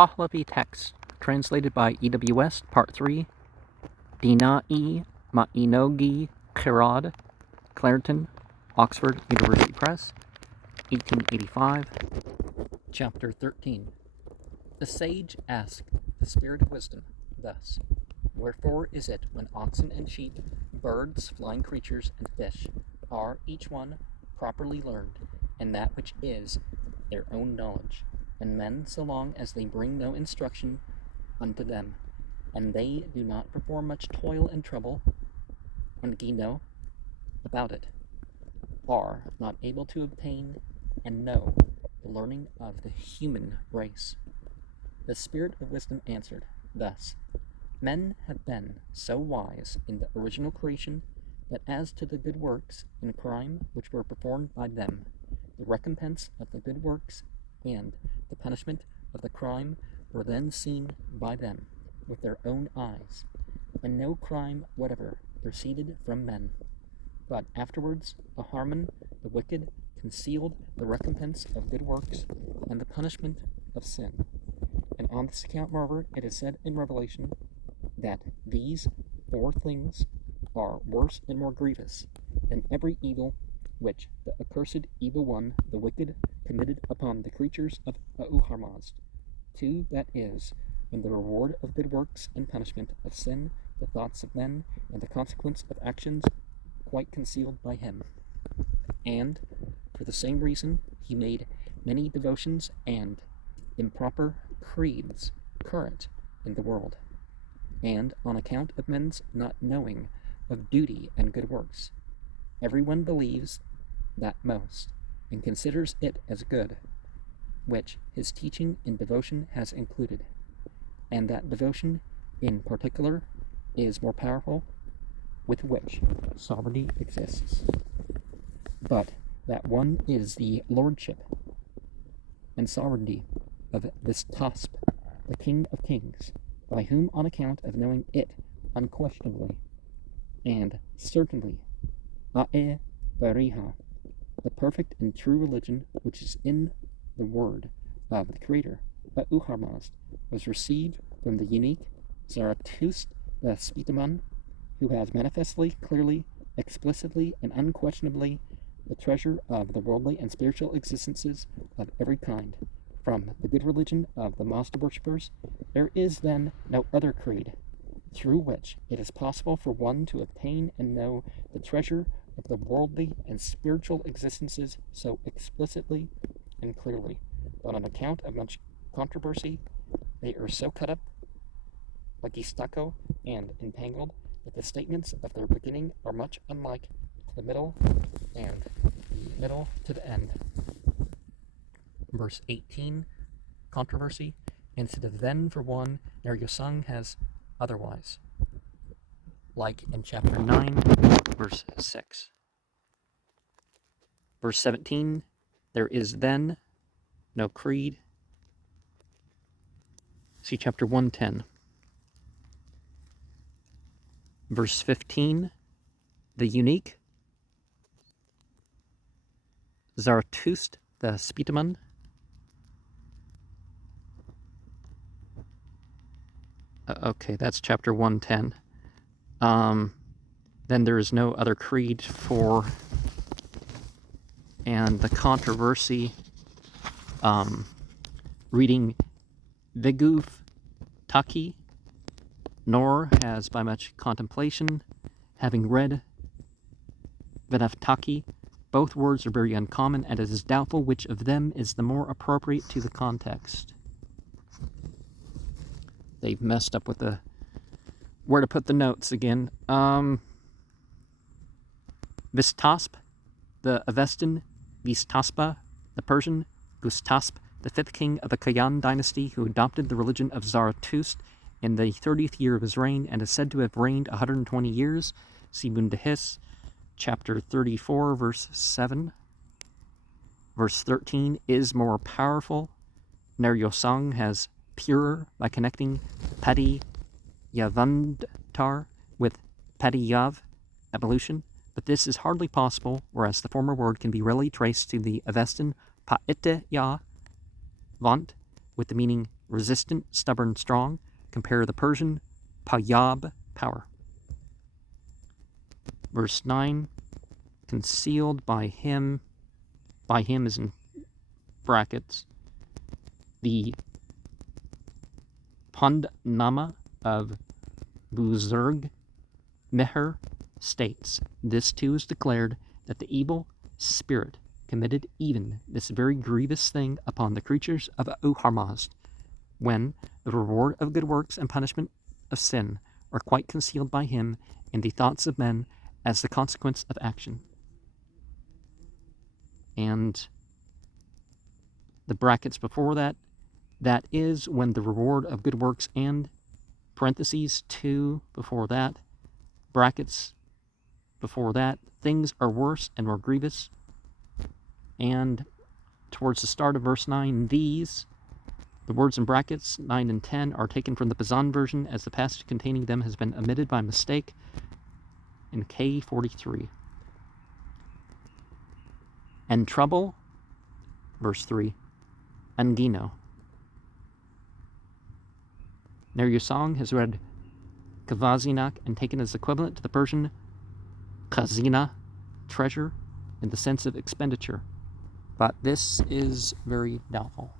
Pahlavi text, translated by E.W. West, Part 3, Dinai Mainogi Khirad, Clarendon, Oxford University Press, 1885. Chapter 13. The sage asked the spirit of wisdom thus: Wherefore is it when oxen and sheep, birds, flying creatures, and fish are each one properly learned in that which is their own knowledge, and men, so long as they bring no instruction unto them, and they do not perform much toil and trouble, and know about it, are not able to obtain and know the learning of the human race? The spirit of wisdom answered thus: Men have been so wise in the original creation that as to the good works and crime which were performed by them, the recompense of the good works and the punishment of the crime were then seen by them with their own eyes, and no crime whatever proceeded from men. But afterwards Aharman the wicked concealed the recompense of good works and the punishment of sin. And on this account, moreover, it is said in Revelation that these four things are worse and more grievous than every evil which the accursed evil one, the wicked, committed upon the creatures of Aharmazd. 2, that is, when the reward of good works and punishment of sin, the thoughts of men, and the consequence of actions quite concealed by him. And for the same reason he made many devotions and improper creeds current in the world, and on account of men's not knowing of duty and good works, everyone believes that most, and considers it as good, which his teaching in devotion has included, and that devotion in particular is more powerful, with which sovereignty exists, but that one is the lordship and sovereignty of this Tasp, the King of Kings, by whom, on account of knowing it unquestionably and certainly, Ae Bariha, the perfect and true religion which is in the word of the Creator, Uharmazd, was received from the unique Zarathustra the Spitaman, who has manifestly, clearly, explicitly, and unquestionably the treasure of the worldly and spiritual existences of every kind. From the good religion of the Mazda worshippers, there is then no other creed through which it is possible for one to obtain and know the treasure of the worldly and spiritual existences so explicitly and clearly. But on account of much controversy, they are so cut up, like a stucco, and entangled, that the statements of their beginning are much unlike to the middle, and the middle to the end. Verse 18, controversy, instead of then for one, Naryosung has otherwise, like in chapter 9, verse 6. Verse 17, there is then no creed. See chapter 110. Verse 15, the unique Zarathustra the Spitaman, okay, that's chapter 110. Then there is no other creed for, and the controversy, reading Viguf Taki, nor has by much contemplation, having read Venaftaki, both words are very uncommon, and it is doubtful which of them is the more appropriate to the context. They've messed up with the where to put the notes again. Vistasp, the Avestan, Vistaspa, the Persian, Gustasp, the 5th king of the Kayan dynasty, who adopted the religion of Zarathustra in the 30th year of his reign, and is said to have reigned 120 years. See Bundahis, chapter 34, verse 7. Verse 13 is more powerful. Naryosung has purer by connecting Padi Yavandtar with Padi Yav, evolution, but this is hardly possible, whereas the former word can be readily traced to the Avestan Paite Ya Vant, with the meaning resistant, stubborn, strong. Compare the Persian Payyab, power. Verse 9, concealed by him is in brackets, the Pandnama of Buzurg Meher states, this too is declared that the evil spirit committed even this very grievous thing upon the creatures of Uharmazd, when the reward of good works and punishment of sin are quite concealed by him in the thoughts of men as the consequence of action. And the brackets before that, that is when the reward of good works and parentheses 2 before that, brackets before that, things are worse and more grievous. And towards the start of verse 9, these, the words in brackets 9 and 10, are taken from the Pazan version, as the passage containing them has been omitted by mistake in K43. And trouble, verse 3, Angino. Neryusong has read Kavazinak and taken as equivalent to the Persian Khazina, treasure, in the sense of expenditure. But this is very doubtful.